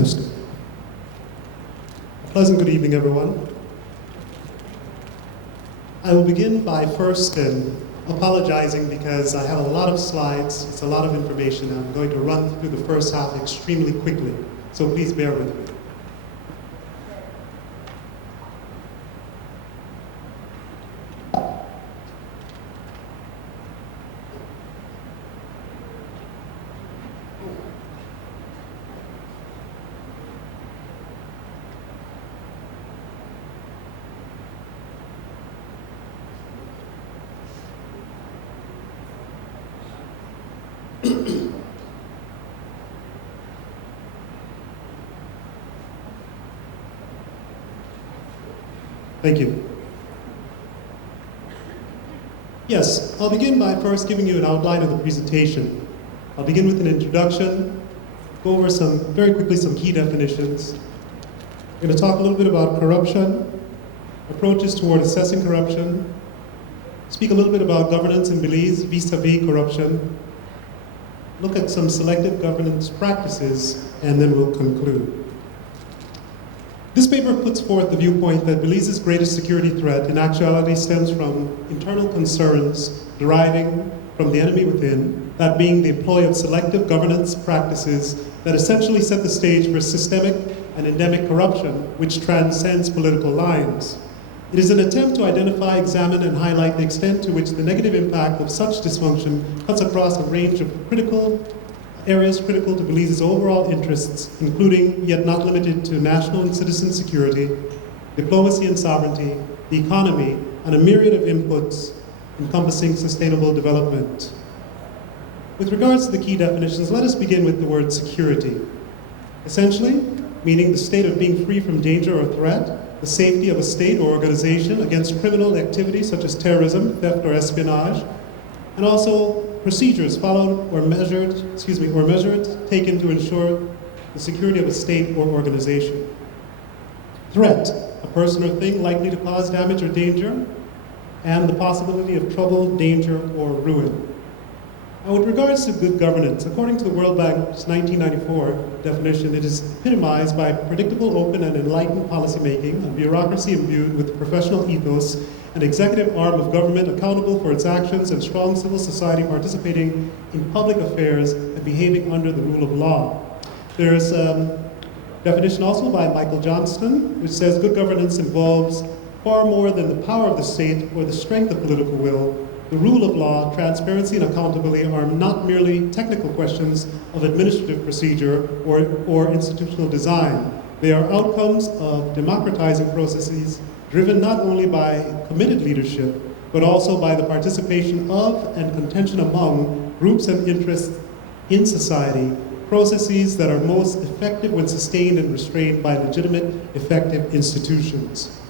Testing. Pleasant good evening, everyone. I will begin by first apologizing because I have a lot of slides, it's a lot of information, and I'm going to run through the first half extremely quickly, so please bear with me. Thank you. Yes, I'll begin by first giving you an outline of the presentation. I'll begin with an introduction, go over very quickly some key definitions. I'm going to talk a little bit about corruption, approaches toward assessing corruption, speak a little bit about governance in Belize vis-a-vis corruption, look at some selective governance practices, and then we'll conclude. This paper puts forth the viewpoint that Belize's greatest security threat in actuality stems from internal concerns deriving from the enemy within, that being the employ of selective governance practices that essentially set the stage for systemic and endemic corruption which transcends political lines. It is an attempt to identify, examine, and highlight the extent to which the negative impact of such dysfunction cuts across a range of areas critical to Belize's overall interests, including, yet not limited to, national and citizen security, diplomacy and sovereignty, the economy, and a myriad of inputs encompassing sustainable development. With regards to the key definitions, let us begin with the word security. Essentially, meaning the state of being free from danger or threat, the safety of a state or organization against criminal activity such as terrorism, theft, or espionage, and also procedures followed or measured, taken to ensure the security of a state or organization. Threat, a person or thing likely to cause damage or danger, and the possibility of trouble, danger, or ruin. Now, with regards to good governance, according to the World Bank's 1994 definition, it is epitomized by predictable, open, and enlightened policymaking, a bureaucracy imbued with professional ethos, an executive arm of government accountable for its actions, and strong civil society participating in public affairs and behaving under the rule of law. There's a definition also by Michael Johnston, which says good governance involves far more than the power of the state or the strength of political will. The rule of law, transparency, and accountability are not merely technical questions of administrative procedure or institutional design. They are outcomes of democratizing processes driven not only by committed leadership, but also by the participation of and contention among groups and interests in society, processes that are most effective when sustained and restrained by legitimate, effective institutions.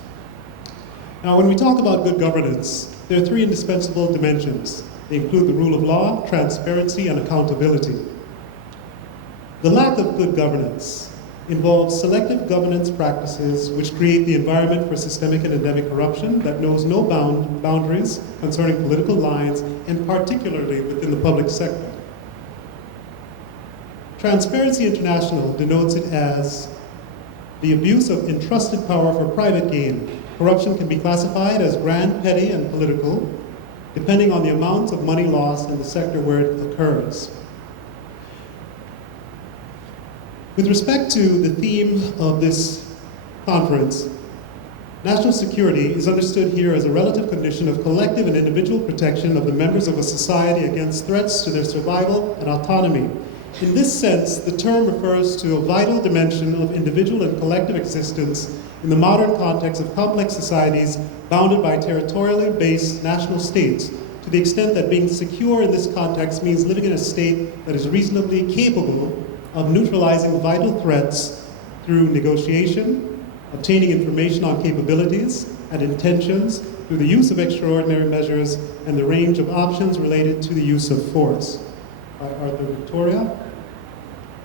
Now, when we talk about good governance, there are three indispensable dimensions. They include the rule of law, transparency, and accountability. The lack of good governance involves selective governance practices which create the environment for systemic and endemic corruption that knows no boundaries concerning political lines, and particularly within the public sector. Transparency International denotes it as the abuse of entrusted power for private gain. Corruption can be classified as grand, petty, and political, depending on the amount of money lost in the sector where it occurs. With respect to the theme of this conference, national security is understood here as a relative condition of collective and individual protection of the members of a society against threats to their survival and autonomy. In this sense, the term refers to a vital dimension of individual and collective existence in the modern context of complex societies bounded by territorially based national states, to the extent that being secure in this context means living in a state that is reasonably capable of neutralizing vital threats through negotiation, obtaining information on capabilities and intentions through the use of extraordinary measures and the range of options related to the use of force. By Arthur Victoria.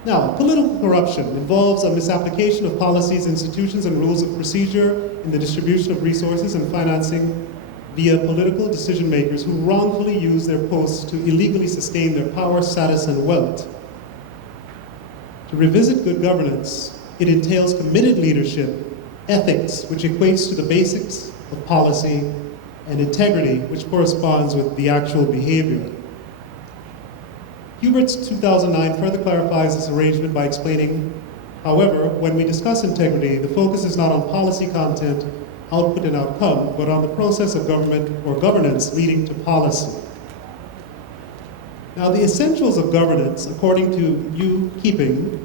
Now, political corruption involves a misapplication of policies, institutions, and rules of procedure in the distribution of resources and financing via political decision makers who wrongfully use their posts to illegally sustain their power, status, and wealth. To revisit good governance, it entails committed leadership, ethics, which equates to the basics of policy, and integrity, which corresponds with the actual behavior. Hubert's 2009 further clarifies this arrangement by explaining, however, when we discuss integrity, the focus is not on policy content, output and outcome, but on the process of government or governance leading to policy. Now, the essentials of governance, according to Yu Keeping,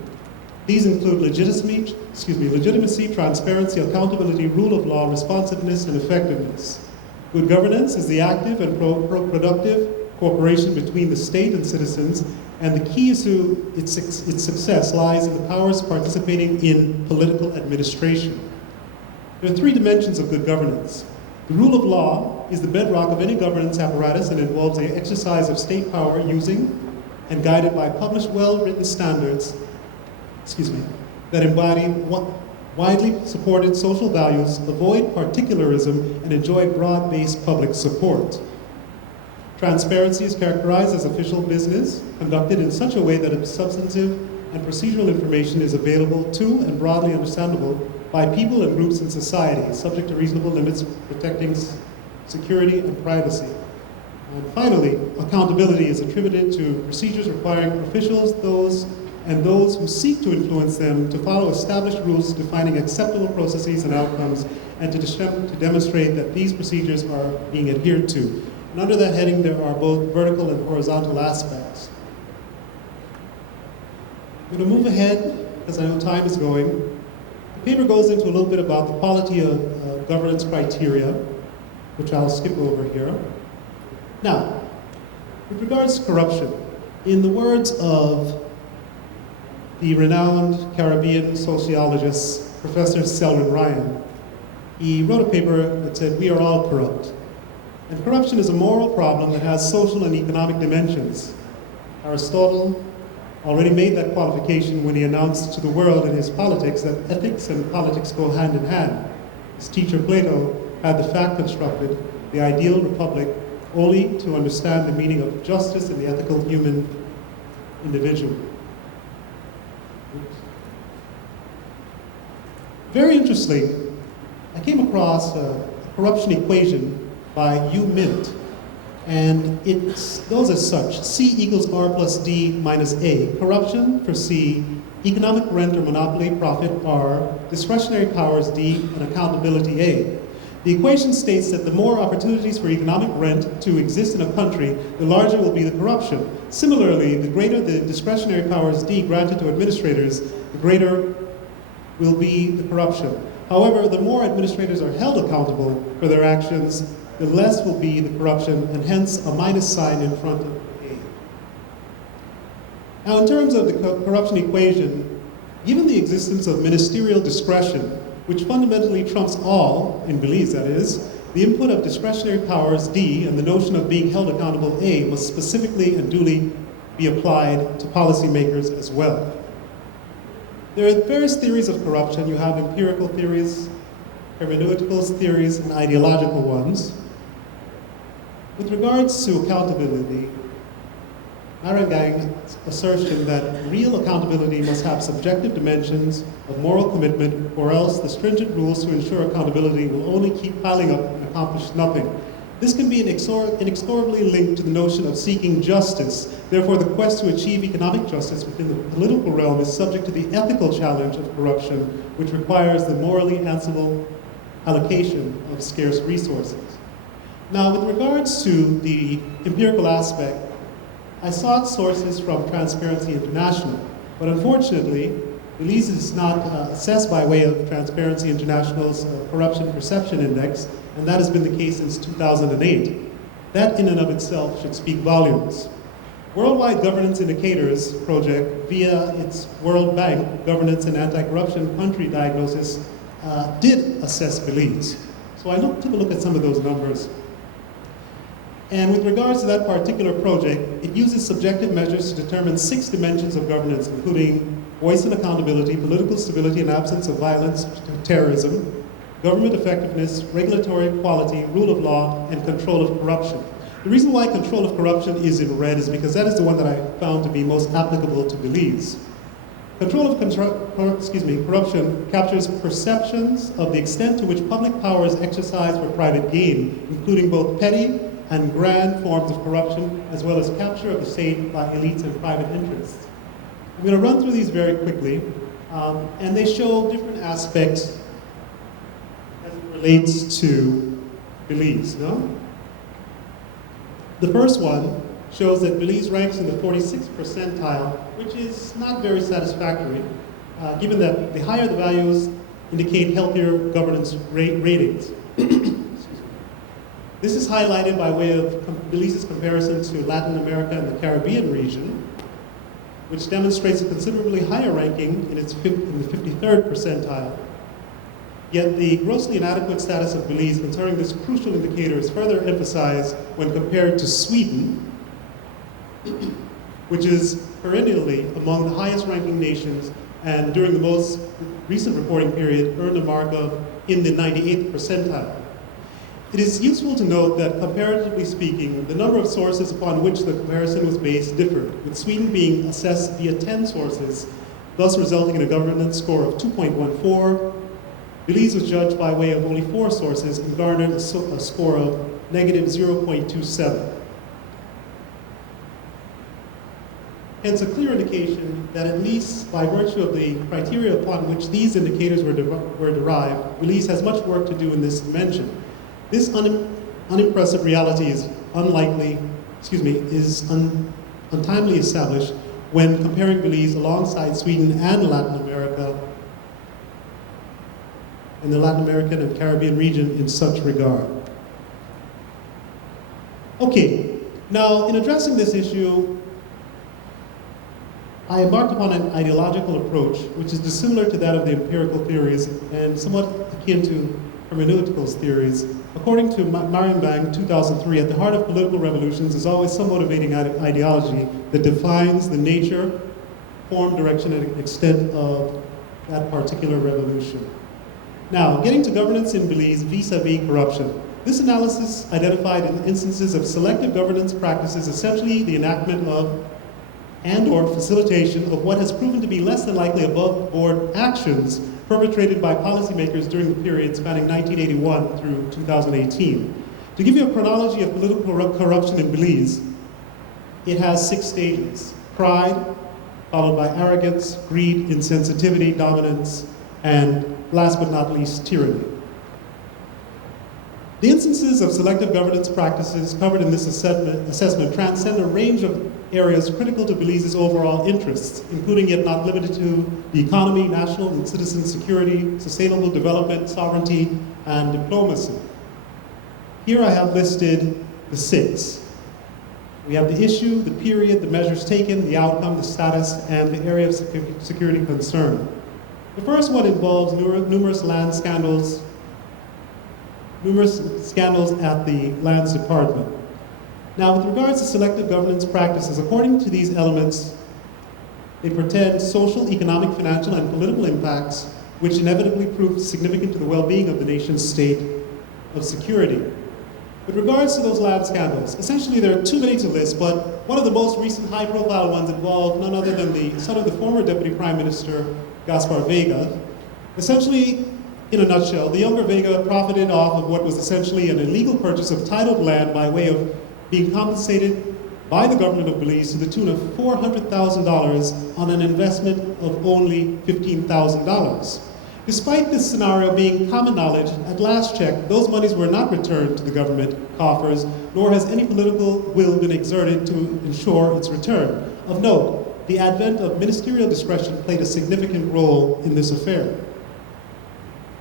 these include legitimacy, transparency, accountability, rule of law, responsiveness, and effectiveness. Good governance is the active and productive cooperation between the state and citizens, and the key to its success lies in the powers participating in political administration. There are three dimensions of good governance. The rule of law is the bedrock of any governance apparatus and involves the exercise of state power using and guided by published, well-written standards that embody widely supported social values, avoid particularism, and enjoy broad-based public support. Transparency is characterized as official business conducted in such a way that substantive and procedural information is available to and broadly understandable by people and groups in society, subject to reasonable limits protecting security and privacy. And finally, accountability is attributed to procedures requiring officials, those who seek to influence them to follow established rules defining acceptable processes and outcomes, and to demonstrate that these procedures are being adhered to. And under that heading, there are both vertical and horizontal aspects. I'm going to move ahead, because I know time is going. The paper goes into a little bit about the quality of governance criteria, which I'll skip over here. Now, with regards to corruption, in the words of the renowned Caribbean sociologist, Professor Selwyn Ryan, he wrote a paper that said, "We are all corrupt." And corruption is a moral problem that has social and economic dimensions. Aristotle already made that qualification when he announced to the world in his Politics that ethics and politics go hand in hand. His teacher Plato had the fact constructed, the ideal republic, only to understand the meaning of justice in the ethical human individual. Very interestingly, I came across a corruption equation by Yu Mint, and it goes as such: C equals R plus D minus A. Corruption for C, economic rent or monopoly profit R, discretionary powers D, and accountability A. The equation states that the more opportunities for economic rent to exist in a country, the larger will be the corruption. Similarly, the greater the discretionary powers D granted to administrators, the greater will be the corruption. However, the more administrators are held accountable for their actions, the less will be the corruption, and hence a minus sign in front of A. Now, in terms of the corruption equation, given the existence of ministerial discretion, which fundamentally trumps all, in Belize that is, the input of discretionary powers D and the notion of being held accountable A must specifically and duly be applied to policymakers as well. There are various theories of corruption. You have empirical theories, hermeneutical theories, and ideological ones. With regards to accountability, Marangang's assertion that real accountability must have subjective dimensions of moral commitment, or else the stringent rules to ensure accountability will only keep piling up and accomplish nothing. This can be inexorably linked to the notion of seeking justice. Therefore, the quest to achieve economic justice within the political realm is subject to the ethical challenge of corruption, which requires the morally answerable allocation of scarce resources. Now, with regards to the empirical aspect, I sought sources from Transparency International, but unfortunately, Belize is not assessed by way of Transparency International's Corruption Perception Index, and that has been the case since 2008. That in and of itself should speak volumes. Worldwide Governance Indicators Project, via its World Bank Governance and Anti-Corruption Country Diagnosis, did assess Belize. So I took a look at some of those numbers. And with regards to that particular project, it uses subjective measures to determine 6 dimensions of governance, including voice and accountability, political stability and absence of violence, terrorism, government effectiveness, regulatory quality, rule of law, and control of corruption. The reason why control of corruption is in red is because that is the one that I found to be most applicable to Belize. Control of corruption captures perceptions of the extent to which public power is exercised for private gain, including both petty and grand forms of corruption, as well as capture of the state by elites and private interests. I'm going to run through these very quickly, and they show different aspects as it relates to Belize. No? The first one shows that Belize ranks in the 46th percentile, which is not very satisfactory, given that the higher the values indicate healthier governance ratings. This is highlighted by way of Belize's comparison to Latin America and the Caribbean region, which demonstrates a considerably higher ranking in the 53rd percentile. Yet the grossly inadequate status of Belize concerning this crucial indicator is further emphasized when compared to Sweden, which is perennially among the highest ranking nations, and during the most recent reporting period earned a mark of in the 98th percentile. It is useful to note that, comparatively speaking, the number of sources upon which the comparison was based differed, with Sweden being assessed via 10 sources, thus resulting in a governance score of 2.14. Belize was judged by way of only 4 sources and garnered a score of negative 0.27. Hence, a clear indication that, at least by virtue of the criteria upon which these indicators were derived, Belize has much work to do in this dimension. This unimpressive reality is untimely established when comparing Belize alongside Sweden and Latin America, and the Latin American and Caribbean region in such regard. Okay, now in addressing this issue, I embarked upon an ideological approach which is dissimilar to that of the empirical theories and somewhat akin to hermeneutical theories. According to Myriad 2003, at the heart of political revolutions is always some motivating ideology that defines the nature, form, direction, and extent of that particular revolution. Now, getting to governance in Belize vis-a-vis corruption. This analysis identified instances of selective governance practices, essentially the enactment of and/or facilitation of what has proven to be less than likely above-board actions perpetrated by policymakers during the period spanning 1981 through 2018. To give you a chronology of political corruption in Belize, it has 6 stages. Pride, followed by arrogance, greed, insensitivity, dominance, and last but not least, tyranny. The instances of selective governance practices covered in this assessment transcend a range of areas critical to Belize's overall interests, including yet not limited to the economy, national and citizen security, sustainable development, sovereignty, and diplomacy. Here I have listed the 6. We have the issue, the period, the measures taken, the outcome, the status, and the area of security concern. The first one involves numerous scandals at the Lands Department. Now, with regards to selective governance practices, according to these elements, they portend social, economic, financial, and political impacts, which inevitably prove significant to the well-being of the nation's state of security. With regards to those land scandals, essentially there are too many to list, but one of the most recent high-profile ones involved none other than the son of the former Deputy Prime Minister, Gaspar Vega. Essentially, in a nutshell, the younger Vega profited off of what was essentially an illegal purchase of titled land by way of being compensated by the government of Belize to the tune of $400,000 on an investment of only $15,000. Despite this scenario being common knowledge, at last check, those monies were not returned to the government coffers, nor has any political will been exerted to ensure its return. Of note, the advent of ministerial discretion played a significant role in this affair.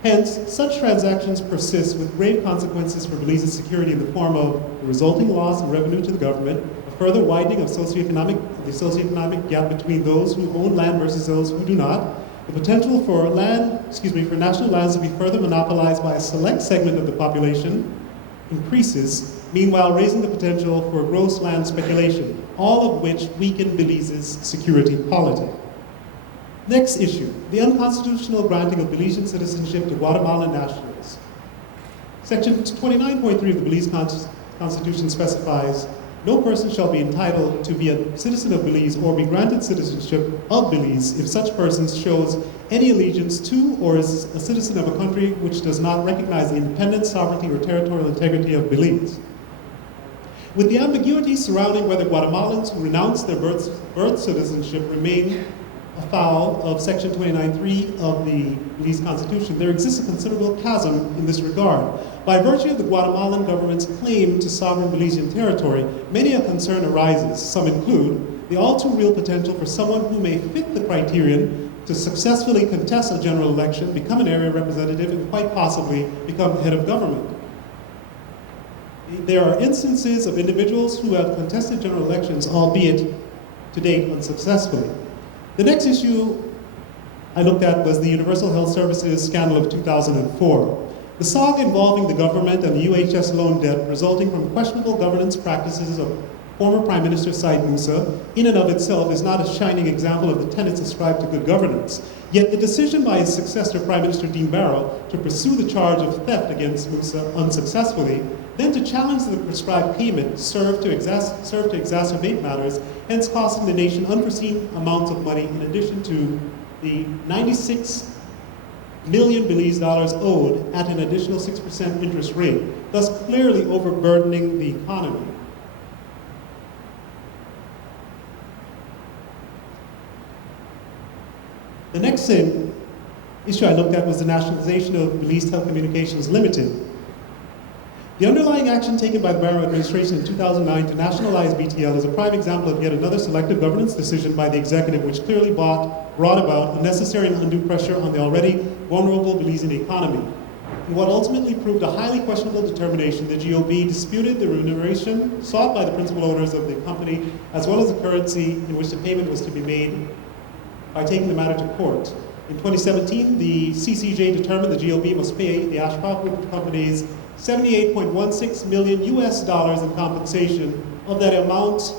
Hence, such transactions persist with grave consequences for Belize's security in the form of the resulting loss in revenue to the government, a further widening of the socioeconomic gap between those who own land versus those who do not, the potential for national lands to be further monopolized by a select segment of the population increases, meanwhile raising the potential for gross land speculation, all of which weaken Belize's security polity. Next issue, the unconstitutional granting of Belizean citizenship to Guatemalan nationals. Section 29.3 of the Belize Constitution specifies no person shall be entitled to be a citizen of Belize or be granted citizenship of Belize if such person shows any allegiance to or is a citizen of a country which does not recognize the independence, sovereignty, or territorial integrity of Belize. With the ambiguity surrounding whether Guatemalans who renounce their birth citizenship remain afoul of Section 29.3 of the Belize Constitution, there exists a considerable chasm in this regard. By virtue of the Guatemalan government's claim to sovereign Belizean territory, many a concern arises. Some include the all too real potential for someone who may fit the criterion to successfully contest a general election, become an area representative, and quite possibly become head of government. There are instances of individuals who have contested general elections, albeit to date unsuccessfully. The next issue I looked at was the Universal Health Services scandal of 2004. The saga involving the government and the UHS loan debt resulting from questionable governance practices of former Prime Minister Said Musa, in and of itself, is not a shining example of the tenets ascribed to good governance. Yet the decision by his successor, Prime Minister Dean Barrow, to pursue the charge of theft against Musa unsuccessfully, then to challenge the prescribed payment served to exacerbate matters, hence costing the nation unforeseen amounts of money in addition to the 96 million Belize dollars owed at an additional 6% interest rate, thus clearly overburdening the economy. The next issue I looked at was the nationalization of Belize Telecommunications Limited. The underlying action taken by the Barrow administration in 2009 to nationalize BTL is a prime example of yet another selective governance decision by the executive which clearly brought about unnecessary and undue pressure on the already vulnerable Belizean economy. In what ultimately proved a highly questionable determination, the GOB disputed the remuneration sought by the principal owners of the company, as well as the currency in which the payment was to be made, by taking the matter to court. In 2017, the CCJ determined the GOB must pay the Ashcroft Group of companies $78.16 million in compensation. Of that amount,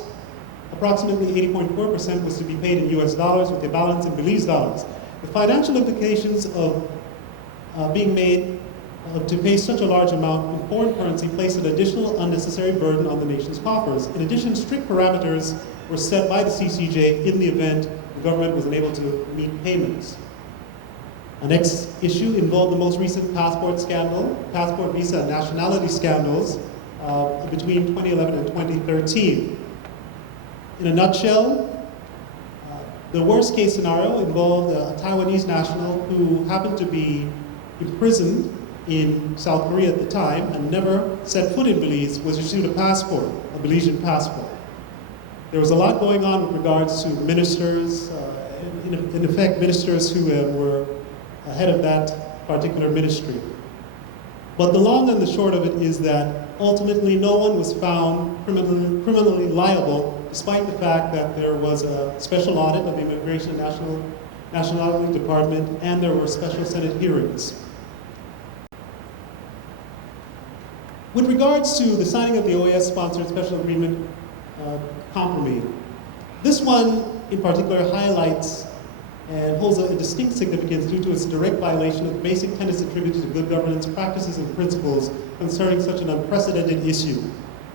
approximately 80.4% was to be paid in US dollars, with the balance in Belize dollars. The financial implications of being made to pay such a large amount in foreign currency placed an additional unnecessary burden on the nation's coffers. In addition, strict parameters were set by the CCJ in the event the government was unable to meet payments. Our next issue involved the most recent passport scandal, passport, visa, and nationality scandals between 2011 and 2013. In a nutshell, the worst case scenario involved a Taiwanese national who happened to be imprisoned in South Korea at the time and never set foot in Belize, was issued a passport, a Belizean passport. There was a lot going on with regards to ministers, in effect ministers who were ahead of that particular ministry. But the long and the short of it is that ultimately no one was found criminally liable, despite the fact that there was a special audit of the Immigration and Nationality Department and there were special Senate hearings. With regards to the signing of the OAS-sponsored special agreement, Compromis, this one in particular highlights and holds a distinct significance due to its direct violation of the basic tenets attributed to good governance practices and principles concerning such an unprecedented issue.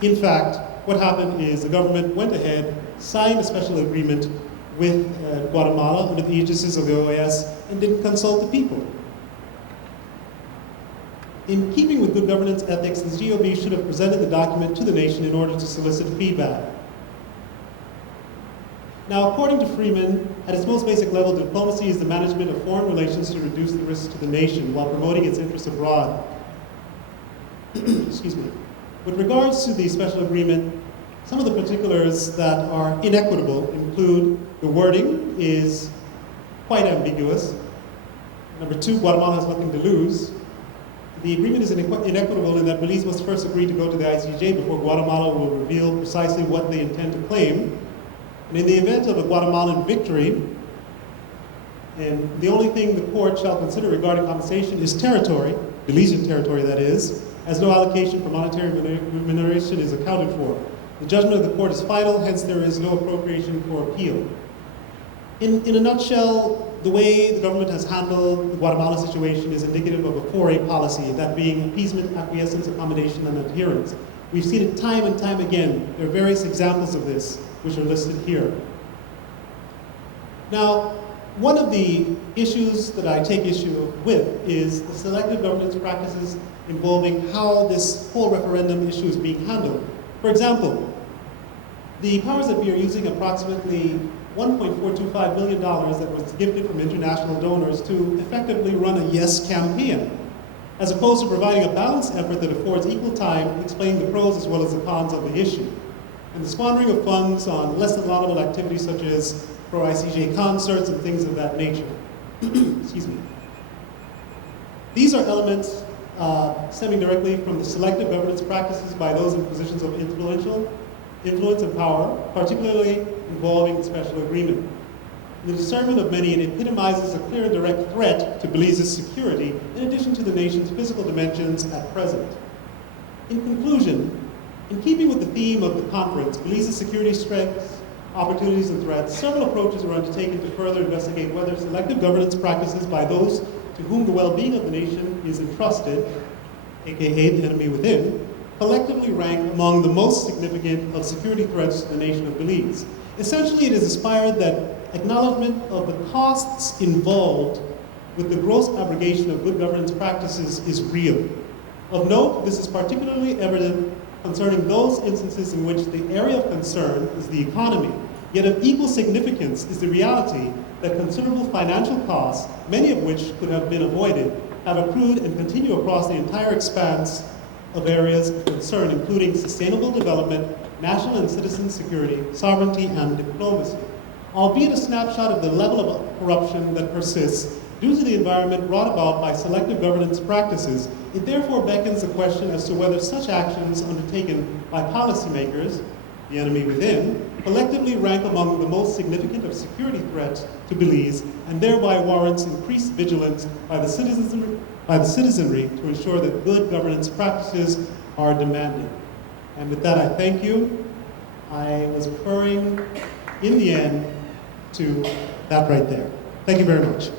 In fact, what happened is the government went ahead, signed a special agreement with Guatemala under the aegis of the OAS, and didn't consult the people. In keeping with good governance ethics, the GOB should have presented the document to the nation in order to solicit feedback. Now, according to Freeman, at its most basic level, diplomacy is the management of foreign relations to reduce the risks to the nation while promoting its interests abroad. Excuse me. With regards to the special agreement, some of the particulars that are inequitable include the wording is quite ambiguous. Number two, Guatemala has nothing to lose. The agreement is inequitable in that Belize must first agree to go to the ICJ before Guatemala will reveal precisely what they intend to claim. And in the event of a Guatemalan victory, and the only thing the court shall consider regarding compensation is territory, Belizean territory that is, as no allocation for monetary remuneration is accounted for. The judgment of the court is final, hence there is no appropriation for appeal. In a nutshell, the way the government has handled the Guatemala situation is indicative of a 4A policy, that being appeasement, acquiescence, accommodation, and adherence. We've seen it time and time again. There are various examples of this, which are listed here. Now, one of the issues that I take issue with is the selective governance practices involving how this whole referendum issue is being handled. For example, the powers that be are using approximately $1.425 billion that was gifted from international donors to effectively run a yes campaign, as opposed to providing a balanced effort that affords equal time explaining the pros as well as the cons of the issue. And the squandering of funds on less than laudable activities such as pro-ICJ concerts and things of that nature. Excuse me. These are elements stemming directly from the selective governance practices by those in positions of influence and power, particularly involving special agreement. In the discernment of many, it epitomizes a clear and direct threat to Belize's security, in addition to the nation's physical dimensions at present. In conclusion, in keeping with the theme of the conference, Belize's security strengths, opportunities, and threats, several approaches were undertaken to further investigate whether selective governance practices by those to whom the well-being of the nation is entrusted, aka the enemy within, collectively rank among the most significant of security threats to the nation of Belize. Essentially, it is aspired that acknowledgement of the costs involved with the gross abrogation of good governance practices is real. Of note, this is particularly evident concerning those instances in which the area of concern is the economy. Yet of equal significance is the reality that considerable financial costs, many of which could have been avoided, have accrued and continue across the entire expanse of areas of concern, including sustainable development, national and citizen security, sovereignty, and diplomacy. Albeit a snapshot of the level of corruption that persists due to the environment brought about by selective governance practices, it therefore beckons the question as to whether such actions undertaken by policymakers, the enemy within, collectively rank among the most significant of security threats to Belize, and thereby warrants increased vigilance by the citizenry to ensure that good governance practices are demanded. And with that, I thank you. I was referring, in the end, to that right there. Thank you very much.